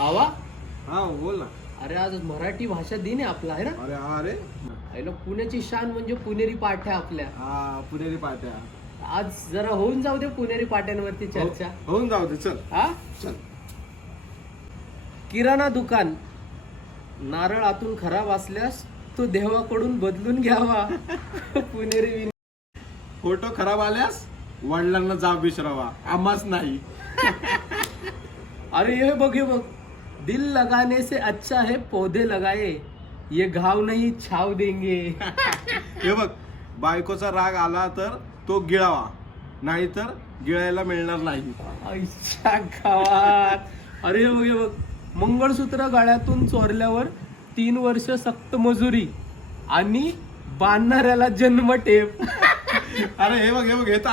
आवा. हा बोल ना. अरे आज मराठी भाषा दिन आहे आपला, आहे ना? अरे हा रे. आहे पुण्याची शान म्हणजे पुणेरी पाट्या आपल्या. हा पुणेरी पाट्या. आज जरा होऊन जाऊ दे पुणेरी पाट्यांवरती चर्चा. होऊन जाऊ दे चल. हा चल. किराणा दुकान. नारळ आतून खराब असल्यास तो देवाकडून बदलून घ्यावा. पुणेरी विन. फोटो खराब आल्यास वडिलांना जाब विचारावा, आम्हाच नाही. अरे ये बघ ये बघ. दिल लगाने से अच्छा है पौधे लगाए, ये घाव नहीं छाव देंगे. हे बघ, बायकोचा राग आला तर तो गिळावा, नाहीतर गिळायला मिळणार नाही. आईच्या गावात. अरे हे बघ हे बघ. मंगळसूत्र गळ्यातून चोरल्यावर 3 वर्ष सक्त मजुरी आणि बांधणाऱ्याला जन्मठेप. अरे हे बघ हे तर